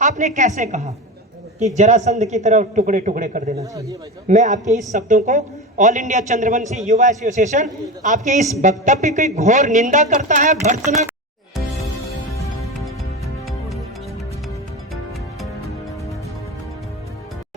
आपने कैसे कहा कि जरासंध की तरह टुकड़े टुकड़े कर देना चाहिए? मैं आपके इस शब्दों को ऑल इंडिया चंद्रवंशी युवा एसोसिएशन आपके इस वक्तव्य की घोर निंदा करता है, भर्त्सना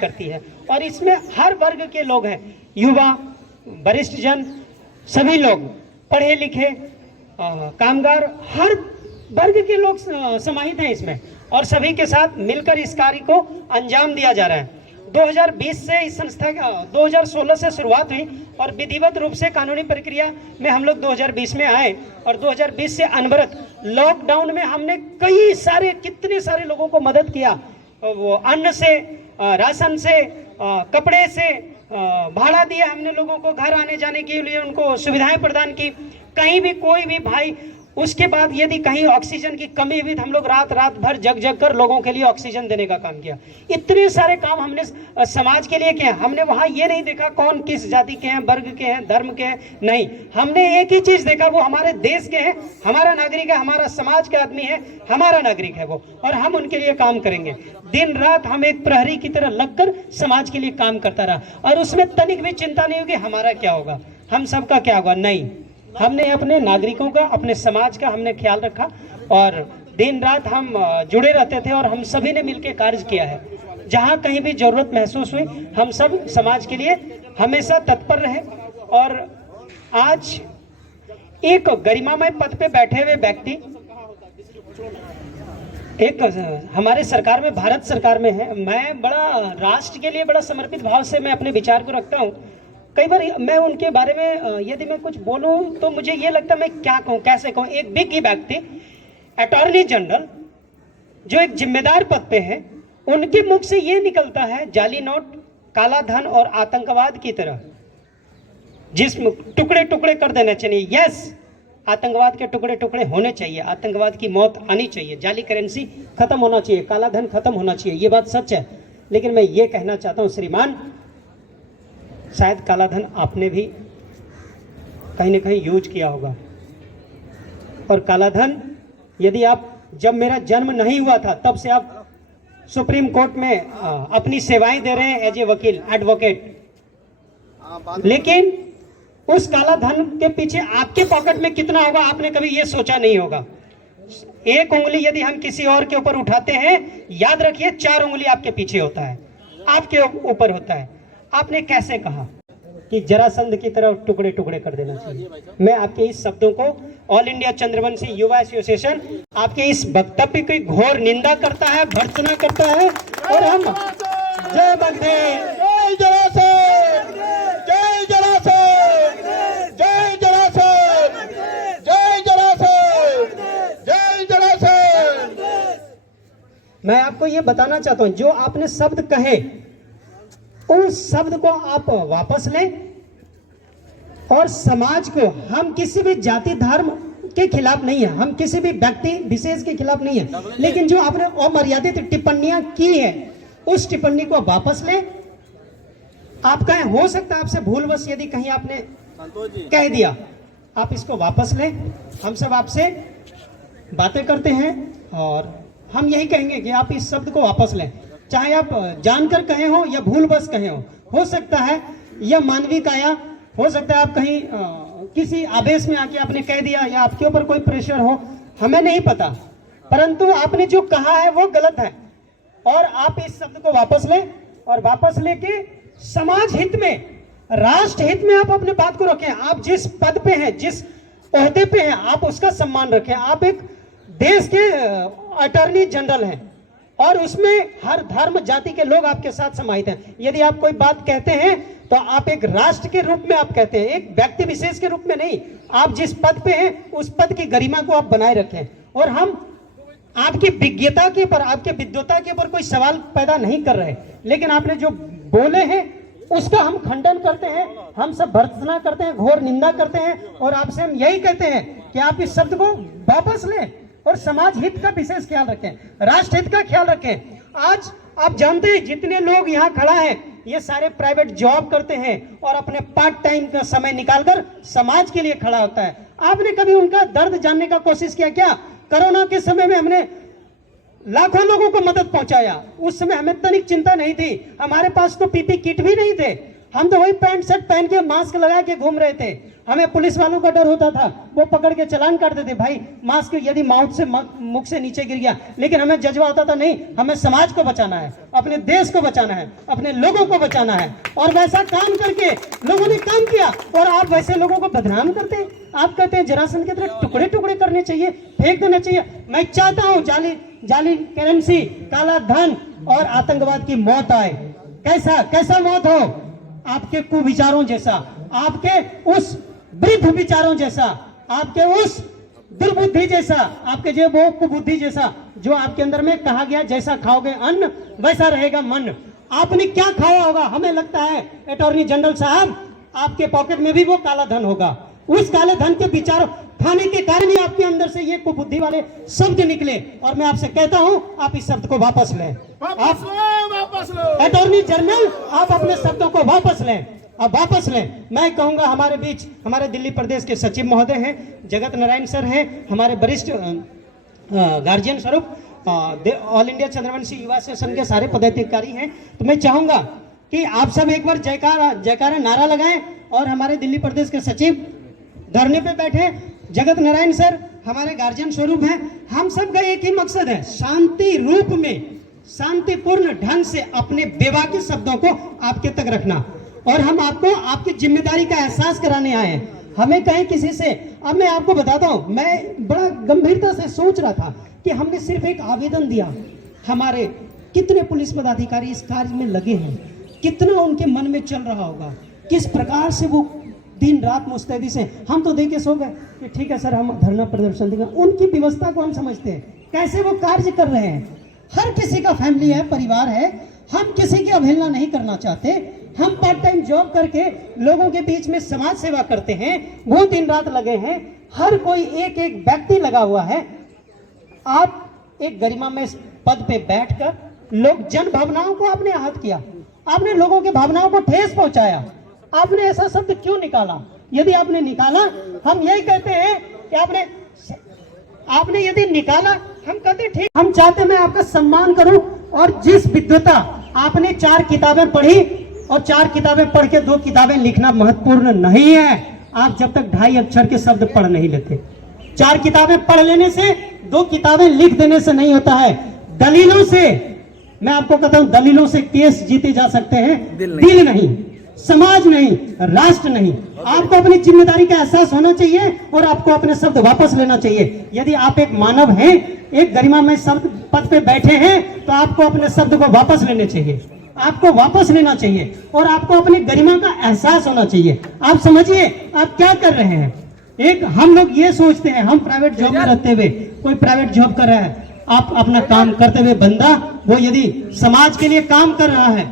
करती है। और इसमें हर वर्ग के लोग हैं, युवा, वरिष्ठ जन, सभी लोग, पढ़े लिखे, कामगार, हर वर्ग के लोग समाहित हैं इसमें, और सभी के साथ मिलकर इस कार्य को अंजाम दिया जा रहा है। 2020 से इस संस्था का 2016 से शुरुआत हुई और विधिवत रूप से कानूनी प्रक्रिया में हम लोग 2020 में आए, और 2020 से अनवरत लॉकडाउन में हमने कितने सारे लोगों को मदद किया, वो अन्न से, राशन से, कपड़े से, भाड़ा दिया हमने लोगों को, घर आने जाने के लिए उनको सुविधाएं प्रदान की। कहीं भी कोई भी भाई, उसके बाद यदि कहीं ऑक्सीजन की कमी हुई तो हम लोग रात भर जग कर लोगों के लिए ऑक्सीजन देने का काम किया। इतने सारे काम हमने समाज के लिए किए। हमने वहां ये नहीं देखा कौन किस जाति के हैं, वर्ग के हैं, धर्म के हैं, नहीं, हमने एक ही चीज देखा, वो हमारे देश के हैं, हमारा नागरिक है, हमारा समाज का आदमी है, हमारा नागरिक है वो, और हम उनके लिए काम करेंगे। दिन रात हम एक प्रहरी की तरह लगकर समाज के लिए काम करता रहा, और उसमें तनिक भी चिंता नहीं होगी हमारा क्या होगा, हम सबका क्या होगा। नहीं, हमने अपने नागरिकों का, अपने समाज का हमने ख्याल रखा, और दिन रात हम जुड़े रहते थे, और हम सभी ने मिलकर कार्य किया है। जहां कहीं भी जरूरत महसूस हुई, हम सब समाज के लिए हमेशा तत्पर रहे। और आज एक गरिमामय पद पे बैठे हुए व्यक्ति, एक हमारे सरकार में, भारत सरकार में है, मैं बड़ा राष्ट्र के लिए बड़ा समर्पित भाव से मैं अपने विचार को रखता हूँ। कई बार मैं उनके बारे में यदि मैं कुछ बोलूं तो मुझे ये लगता है मैं क्या कहूं, कैसे कहूं। एक बिग व्यक्ति, अटॉर्नी जनरल, जो एक जिम्मेदार पद पे है, उनके मुख से ये निकलता है जाली नोट, काला धन और आतंकवाद की तरह जिसमें टुकड़े टुकड़े कर देना चाहिए। यस, आतंकवाद के टुकड़े टुकड़े होने चाहिए, आतंकवाद की मौत आनी चाहिए, जाली करेंसी खत्म होना चाहिए, काला धन खत्म होना चाहिए, ये बात सच है। लेकिन मैं ये कहना चाहता हूं श्रीमान, शायद काला धन आपने भी कहीं न कहीं यूज किया होगा। और काला धन, यदि आप, जब मेरा जन्म नहीं हुआ था तब से आप सुप्रीम कोर्ट में अपनी सेवाएं दे रहे हैं एज ए वकील, एडवोकेट, लेकिन उस काला धन के पीछे आपके पॉकेट में कितना होगा आपने कभी ये सोचा नहीं होगा। एक उंगली यदि हम किसी और के ऊपर उठाते हैं, याद रखिए 4 उंगली आपके पीछे होता है, आपके ऊपर होता है। आपने कैसे कहा कि जरासंध की तरह टुकड़े टुकड़े कर देना चाहिए? मैं आपके इस शब्दों को ऑल इंडिया चंद्रवंशी युवा एसोसिएशन आपके इस वक्तव्य की घोर निंदा करता है, भर्त्सना करता है, और हम जय बंदे, जय जरासंध, जय जरासंध, जय जरासंध, जय जरासंध, जय जरासंध। मैं आपको ये बताना चाहता हूं, जो आपने शब्द कहे उस शब्द को आप वापस लें, और समाज को, हम किसी भी जाति धर्म के खिलाफ नहीं है, हम किसी भी व्यक्ति विशेष के खिलाफ नहीं है, लेकिन जो आपने अमर्यादित टिप्पणियां की है उस टिप्पणी को वापस लें। आप कहें, हो सकता है आपसे भूलवश यदि कहीं आपने कह दिया, आप इसको वापस लें। हम सब आपसे बातें करते हैं और हम यही कहेंगे कि आप इस शब्द को वापस लें, चाहे आप जानकर कहे हो या भूलवश कहे हो सकता है यह मानवीय काया, हो सकता है आप कहीं किसी आवेश में आके आपने कह दिया, या आपके ऊपर कोई प्रेशर हो, हमें नहीं पता, परंतु आपने जो कहा है वो गलत है, और आप इस शब्द को वापस लें, और वापस लेके समाज हित में, राष्ट्र हित में आप अपने बात को रखें। आप जिस पद पे हैं, जिस ओहदे पे हैं, आप उसका सम्मान रखें। आप एक देश के अटॉर्नी जनरल हैं, और उसमें हर धर्म जाति के लोग आपके साथ समाहित हैं। यदि आप कोई बात कहते हैं तो आप एक राष्ट्र के रूप में आप कहते हैं, एक व्यक्ति विशेष के रूप में नहीं। आप जिस पद पे हैं उस पद की गरिमा को आप बनाए रखें, और हम आपकी विज्ञता के ऊपर, आपके विद्वता के ऊपर कोई सवाल पैदा नहीं कर रहे, लेकिन आपने जो बोले हैं उसका हम खंडन करते हैं, हम सब भर्त्सना करते हैं, घोर निंदा करते हैं, और आपसे हम यही कहते हैं कि आप इस शब्द को वापस लें और समाज हित का विशेष ख्याल रखें, राष्ट्र हित का ख्याल रखें। आज आप जानते हैं जितने लोग यहाँ खड़ा है, ये सारे प्राइवेट जॉब करते हैं और अपने पार्ट टाइम का समय निकालकर समाज के लिए खड़ा होता है। आपने कभी उनका दर्द जानने का कोशिश किया क्या? कोरोना के समय में हमने लाखों लोगों को मदद पहुंचाया। उस समय हमें तनिक चिंता नहीं थी, हमारे पास तो पीपी किट भी नहीं थे, हम तो वही पैंट शर्ट पहन के मास्क लगा के घूम रहे थे। हमें पुलिस वालों का डर होता था, वो पकड़ के चालान काटते थे, भाई मास्क यदि माउथ से मुख से नीचे गिर गया। लेकिन हमें जज्बा होता था, नहीं, हमें समाज को बचाना है, अपने देश को बचाना है, अपने लोगों को बचाना है। और वैसा काम करके लोगों ने काम किया। और आप वैसे लोगों को बदनाम करते हैं, आप कहते हैं जरासंध की तरह टुकड़े टुकड़े करने चाहिए, फेंक देना चाहिए। मैं चाहता हूं जाली करेंसी, काला धन और आतंकवाद की मौत आए। कैसा मौत हो? आपके कुविचारों जैसा, आपके उस वृद्ध विचारों जैसा, आपके उस दुर्बुद्धि जैसा, आपके जो वो कुबुद्धि जैसा, जो आपके अंदर में कहा गया जैसा खाओगे अन्न वैसा रहेगा मन। आपने क्या खाया होगा? हमें लगता है अटॉर्नी जनरल साहब आपके पॉकेट में भी वो काला धन होगा। उस काले धन के विचारों खाने के कारण ही आपके अंदर से ये कुबुद्धि वाले शब्द निकले। और मैं आपसे कहता हूं, आप इस शब्द को वापस लें। वापस लो अटॉर्नी जनरल, आप अपने शब्दों को वापस लें, अब वापस लें। मैं कहूंगा हमारे बीच हमारे दिल्ली प्रदेश के सचिव महोदय हैं, जगत नारायण सर हैं, हमारे वरिष्ठ गार्जियन स्वरूप ऑल इंडिया चंद्रवंशी युवा सेशन के सारे पदाधिकारी हैं। तो मैं चाहूंगा कि आप सब एक बार जयकारा नारा लगाएं। और हमारे दिल्ली प्रदेश के सचिव धरने पे बैठे, जगत नारायण सर हमारे गार्जियन स्वरूप हैं। हम सब का एक ही मकसद है, शांति रूप में शांतिपूर्ण ढंग से अपने बेबाकी शब्दों को आपके तक रखना। और हम आपको आपकी जिम्मेदारी का एहसास कराने आए हैं। हमें कहीं किसी से, अब मैं आपको बताता हूं, मैं बड़ा गंभीरता से सोच रहा था कि हमने सिर्फ एक आवेदन दिया, हमारे कितने पुलिस पदाधिकारी इस कार्य में लगे हैं, कितना उनके मन में चल रहा होगा, किस प्रकार से वो दिन रात मुस्तैदी से। हम तो देख के सो गए कि ठीक है सर, हम धरना प्रदर्शन देंगे। उनकी व्यवस्था को हम समझते हैं, कैसे वो कार्य कर रहे हैं। हर किसी का फैमिली है, परिवार है, हम किसी की अवहेलना नहीं करना चाहते। हम पार्ट टाइम जॉब करके लोगों के बीच में समाज सेवा करते हैं, वो दिन रात लगे हैं, हर कोई एक एक व्यक्ति लगा हुआ है। आप एक गरिमा में पद पे बैठकर लोग जन भावनाओं को आपने आहत किया, आपने लोगों की भावनाओं को ठेस पहुंचाया। आपने ऐसा शब्द क्यों निकाला? यदि आपने निकाला, हम यही कहते हैं कि आपने यदि निकाला, हम कहते ठीक, हम चाहते मैं आपका सम्मान करूं। और जिस विद्वता आपने 4 किताबें पढ़ी, और 4 किताबें पढ़ के 2 किताबें लिखना महत्वपूर्ण नहीं है। आप जब तक 2.5 अक्षर के शब्द पढ़ नहीं लेते, 4 किताबें पढ़ लेने से, 2 किताबें लिख देने से नहीं होता है। दलीलों से, मैं आपको कहता हूं, दलीलों से केस जीते जा सकते हैं, दिल नहीं, समाज नहीं, राष्ट्र नहीं। आपको अपनी जिम्मेदारी का एहसास होना चाहिए और आपको अपने शब्द वापस लेना चाहिए। यदि आप एक मानव हैं, एक गरिमा में शब्द पद पे बैठे हैं, तो आपको अपने शब्द को वापस लेने चाहिए, आपको वापस लेना चाहिए और आपको अपनी गरिमा का एहसास होना चाहिए। आप समझिए आप क्या कर रहे हैं। एक हम लोग ये सोचते हैं, हम प्राइवेट जॉब में रहते हुए, कोई प्राइवेट जॉब कर रहा है, आप अपना काम करते हुए बंदा, वो यदि समाज के लिए काम कर रहा है,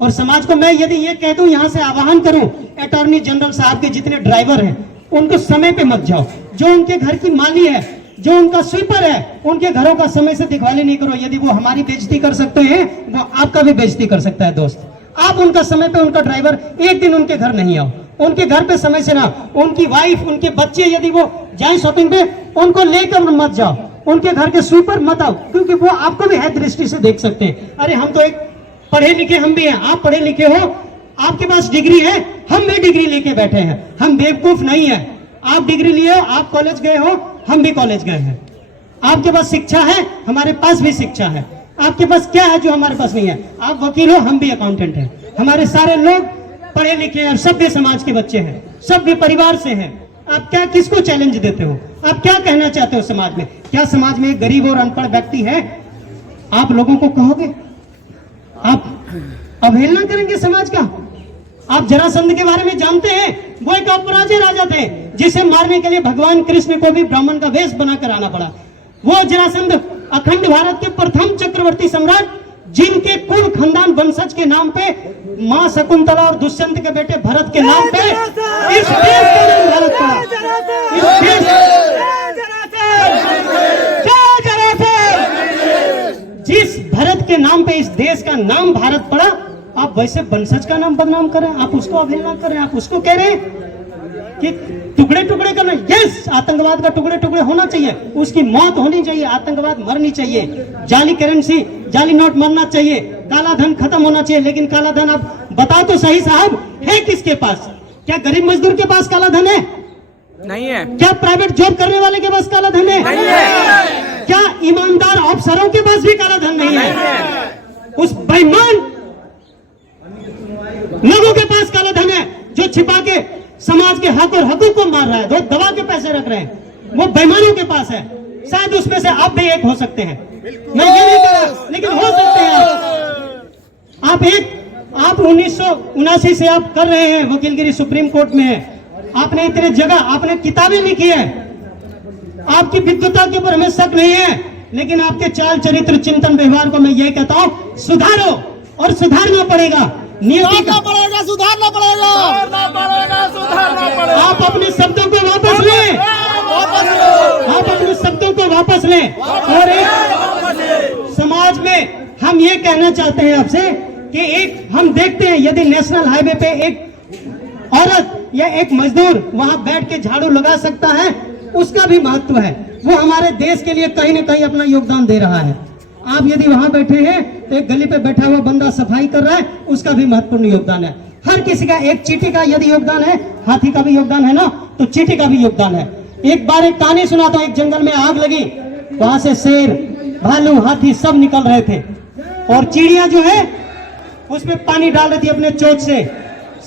और समाज को मैं यदि ये कह दूं, यहां से आह्वान करूं, अटॉर्नी जनरल साहब के जितने ड्राइवर हैं उनको समय पे मत जाओ। जो उनके घर की माली है, जो उनका स्वीपर है, उनके घरों का समय से दिखवाली नहीं करो। यदि वो हमारी बेइज्जती कर सकते हैं, वो आपका भी बेइज्जती कर सकता है दोस्त। आप उनका समय पे, उनका ड्राइवर एक दिन उनके घर नहीं आओ, उनके घर पे समय से ना, उनकी वाइफ, उनके बच्चे यदि वो जाए शॉपिंग पे, उनको लेकर मत जाओ, उनके घर के स्वीपर मत आओ, क्योंकि वो आपको भी है दृष्टि से देख सकते हैं। अरे हम तो एक पढ़े लिखे, हम भी हैं, आप पढ़े लिखे हो, आपके पास डिग्री है, हम भी डिग्री लेके बैठे हैं, हम बेवकूफ नहीं है। आप डिग्री लिए हो, आप कॉलेज गए हो, हम भी कॉलेज गए हैं। आपके पास शिक्षा है, हमारे पास भी शिक्षा है। आपके पास क्या है जो हमारे पास नहीं है? आप वकील हो, हम भी अकाउंटेंट हैं। हमारे सारे लोग पढ़े लिखे और सभ्य समाज के बच्चे हैं, सभ्य परिवार से हैं। आप क्या, किसको चैलेंज देते हो? आप क्या कहना चाहते हो समाज में? क्या समाज में एक गरीब और अनपढ़ व्यक्ति है, आप लोगों को कहोगे? आप अवहेलना करेंगे समाज का? आप जरासंध के बारे में जानते हैं, वो एक अपराजय राजा थे, जिसे मारने के लिए भगवान कृष्ण को भी ब्राह्मण का वेश बनाकर आना पड़ा। वो जरासंध अखंड भारत के प्रथम चक्रवर्ती सम्राट, जिनके कुल खानदान वंशज के नाम पे, मां शकुंतला और दुष्यंत के बेटे भरत के नाम पे इस देश का नाम भारत पड़ा। जिस भरत के नाम पे इस देश का नाम भारत पड़ा, आप वैसे वंशज का नाम बदनाम कर रहे हैं, आप उसको अवहेलना कर रहे हैं, आप उसको कह रहे हैं कि टुकड़े टुकड़े करना, यस, आतंकवाद का टुकड़े टुकड़े होना चाहिए, उसकी मौत होनी चाहिए, आतंकवाद मरनी चाहिए, जाली करेंसी, जाली नोट मरना चाहिए, काला धन खत्म होना चाहिए। लेकिन काला धन आप बताओ तो सही साहब, है किसके पास? क्या गरीब मजदूर के पास काला धन है? नहीं है। क्या प्राइवेट जॉब करने वाले के पास काला धन है? नहीं है। क्या ईमानदार अफसरों के पास भी काला धन नहीं है? उस बेईमान लोगों के पास काला धन है जो छिपा के समाज के हक और हकूक को मार रहा है, जो दबा के पैसे रख रहे हैं, वो बेईमानों के पास है। शायद उसमें से आप भी एक हो सकते हैं, मैं ये नहीं कह रहा, लेकिन हो सकते हैं आप 1979 से आप कर रहे हैं वकीलगिरी, सुप्रीम कोर्ट में है, आपने इतने जगह आपने किताबें लिखी है, आपकी विद्वता के ऊपर हमें शक नहीं है, लेकिन आपके चाल चरित्र चिंतन व्यवहार को मैं यही कहता हूं, सुधारो, और सुधारना पड़ेगा, नियति का पड़ेगा, सुधारना पड़ेगा, सुधारना पड़ेगा। आप अपने शब्दों को वापस लें, आप अपने शब्दों को वापस लें। और एक समाज में हम ये कहना चाहते हैं आपसे कि एक हम देखते हैं, यदि नेशनल हाईवे पे एक औरत या एक मजदूर वहां बैठ के झाड़ू लगा सकता है, उसका भी महत्व है, वो हमारे देश के लिए कहीं ना कहीं अपना योगदान दे रहा है। आप यदि वहां बैठे हैं तो एक गली पे बैठा हुआ बंदा सफाई कर रहा है, उसका भी महत्वपूर्ण योगदान है। हर किसी का, एक चींटी का यदि योगदान है, हाथी का भी योगदान है ना, तो चींटी का भी योगदान है। एक बार एक कहानी सुनाता हूं, एक जंगल में आग लगी, वहां से शेर, भालू, हाथी सब निकल रहे थे, और चिड़िया जो है उसमें पानी डाल रही थी अपने चोंच से।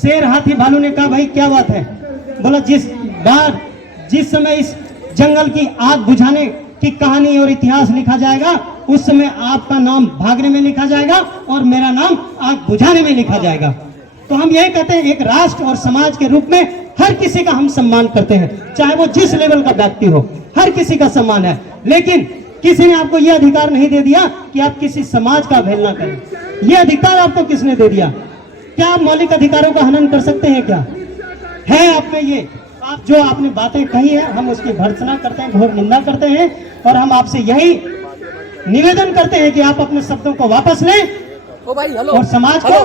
शेर, हाथी, भालू ने कहा भाई क्या बात है? बोला जिस समय इस जंगल की आग बुझाने की कहानी और इतिहास लिखा जाएगा, उस समय आपका नाम भागने में लिखा जाएगा और मेरा नाम आग बुझाने में लिखा जाएगा। तो हम यही कहते हैं, एक राष्ट्र और समाज के रूप में हर किसी का हम सम्मान करते हैं, चाहे वो जिस लेवल का व्यक्ति हो, हर किसी का सम्मान है। लेकिन किसी ने आपको यह अधिकार नहीं दे दिया कि आप किसी समाज का अवहेलना करें। यह अधिकार आपको किसने दे दिया? क्या आप मौलिक अधिकारों का हनन कर सकते हैं? क्या है आप में ये? आप जो आपने बातें कही है, हम उसकी भर्त्सना करते हैं, घोर निंदा करते हैं, और हम आपसे यही निवेदन करते हैं कि आप अपने शब्दों को वापस लें और समाज को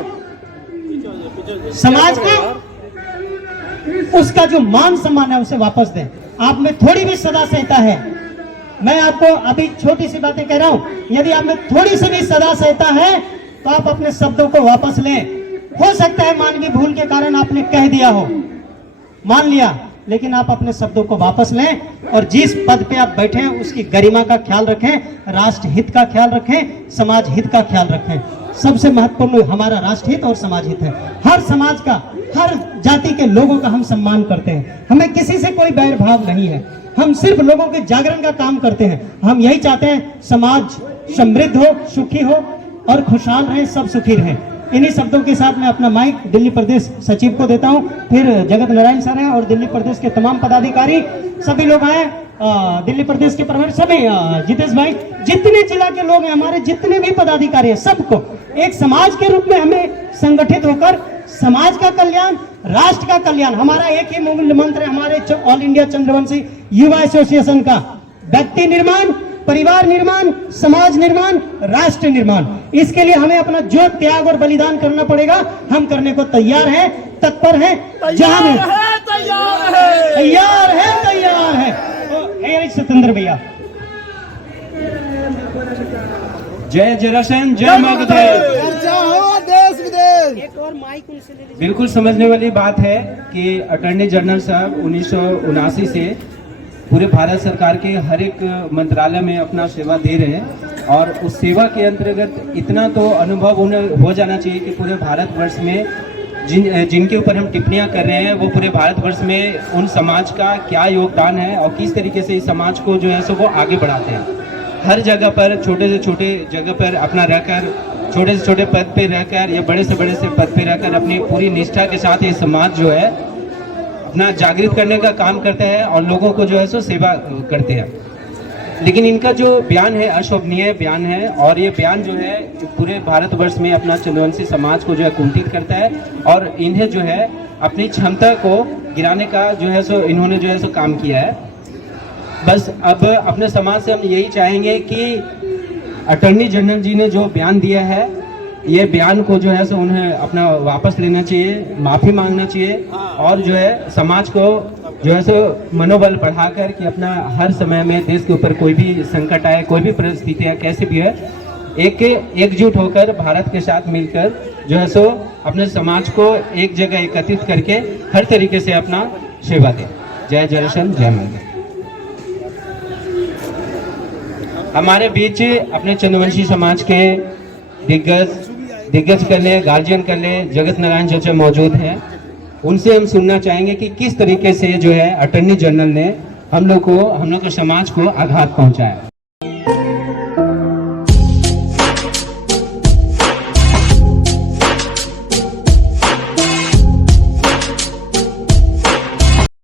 उसका जो मान सम्मान है उसे वापस दें। आप में थोड़ी भी सदा संहिता है, मैं आपको अभी छोटी सी बातें कह रहा हूं, यदि आप में थोड़ी सी भी सदा संहिता है तो आप अपने शब्दों को वापस लें। हो सकता है मानवीय भूल के कारण आपने कह दिया हो, मान लिया, लेकिन आप अपने शब्दों को वापस लें, और जिस पद पे आप बैठे हैं उसकी गरिमा का ख्याल रखें, राष्ट्र हित का ख्याल रखें, समाज हित का ख्याल रखें। सबसे महत्वपूर्ण हमारा राष्ट्र हित और समाज हित है। हर समाज का, हर जाति के लोगों का हम सम्मान करते हैं, हमें किसी से कोई बैर भाव नहीं है, हम सिर्फ लोगों के जागरण का काम करते हैं। हम यही चाहते हैं समाज समृद्ध हो, सुखी हो और खुशहाल रहे, सब सुखी रहें। इन्हीं शब्दों के साथ मैं अपना माइक दिल्ली प्रदेश सचिव को देता हूं, फिर जगत नारायण सर हैं और दिल्ली प्रदेश के तमाम पदाधिकारी सभी लोग आए, दिल्ली प्रदेश के प्रभारी सभी, जितेश भाई, जितने जिला के लोग हैं, हमारे जितने भी पदाधिकारी हैं, सबको एक समाज के रूप में हमें संगठित होकर समाज का कल्याण, राष्ट्र का कल्याण, हमारा एक ही मूल मंत्र है हमारे ऑल इंडिया चंद्रवंशी युवा एसोसिएशन का, व्यक्ति निर्माण, परिवार निर्माण, समाज निर्माण, राष्ट्र निर्माण। इसके लिए हमें अपना जो त्याग और बलिदान करना पड़ेगा, हम करने को तैयार हैं, तत्पर हैं, जहां में तैयार है। सतेंद्र भैया, जय जरासन, जय मगधेश। देश विदेश। एक और माइक उनसे ले लीजिए। बिल्कुल समझने वाली बात है कि अटॉर्नी जनरल साहब 1979 से पूरे भारत सरकार के हर एक मंत्रालय में अपना सेवा दे रहे हैं, और उस सेवा के अंतर्गत इतना तो अनुभव उन्हें हो जाना चाहिए कि पूरे भारतवर्ष में जिनके ऊपर हम टिप्पणियां कर रहे हैं, वो पूरे भारतवर्ष में उन समाज का क्या योगदान है और किस तरीके से इस समाज को जो है सो वो आगे बढ़ाते हैं। हर जगह पर, छोटे से छोटे जगह पर अपना रहकर, छोटे से छोटे पद पे रहकर या बड़े से बड़े से पद पे रहकर अपनी पूरी निष्ठा के साथ ये समाज जो है अपना जागृत करने का काम करते हैं और लोगों को जो है सो सेवा करते हैं। लेकिन इनका जो बयान है अशोभनीय बयान है, और ये बयान जो है पूरे भारतवर्ष में अपना चंद्रवंशी समाज को जो है कुंठित करता है, और इन्हें जो है अपनी क्षमता को गिराने का जो है सो इन्होंने जो है सो काम किया है। बस अब अपने समाज से हम यही चाहेंगे कि अटॉर्नी जनरल जी ने जो बयान दिया है, ये बयान को जो है सो उन्हें अपना वापस लेना चाहिए, माफी मांगना चाहिए, और जो है समाज को जो है सो मनोबल बढ़ाकर कि अपना हर समय में देश के ऊपर कोई भी संकट आए, कोई भी परिस्थितियाँ कैसे भी है, एकजुट होकर भारत के साथ मिलकर जो है सो अपने समाज को एक जगह एकत्रित करके हर तरीके से अपना सेवा दे। जय जयसन जय मंदिर। हमारे बीच अपने चंद्रवंशी समाज के दिग्गज कले, गार्जियन कले जगत नारायण चाचा मौजूद हैं। उनसे हम सुनना चाहेंगे कि किस तरीके से जो है अटॉर्नी जनरल ने हम लोग को समाज को आघात पहुंचाया।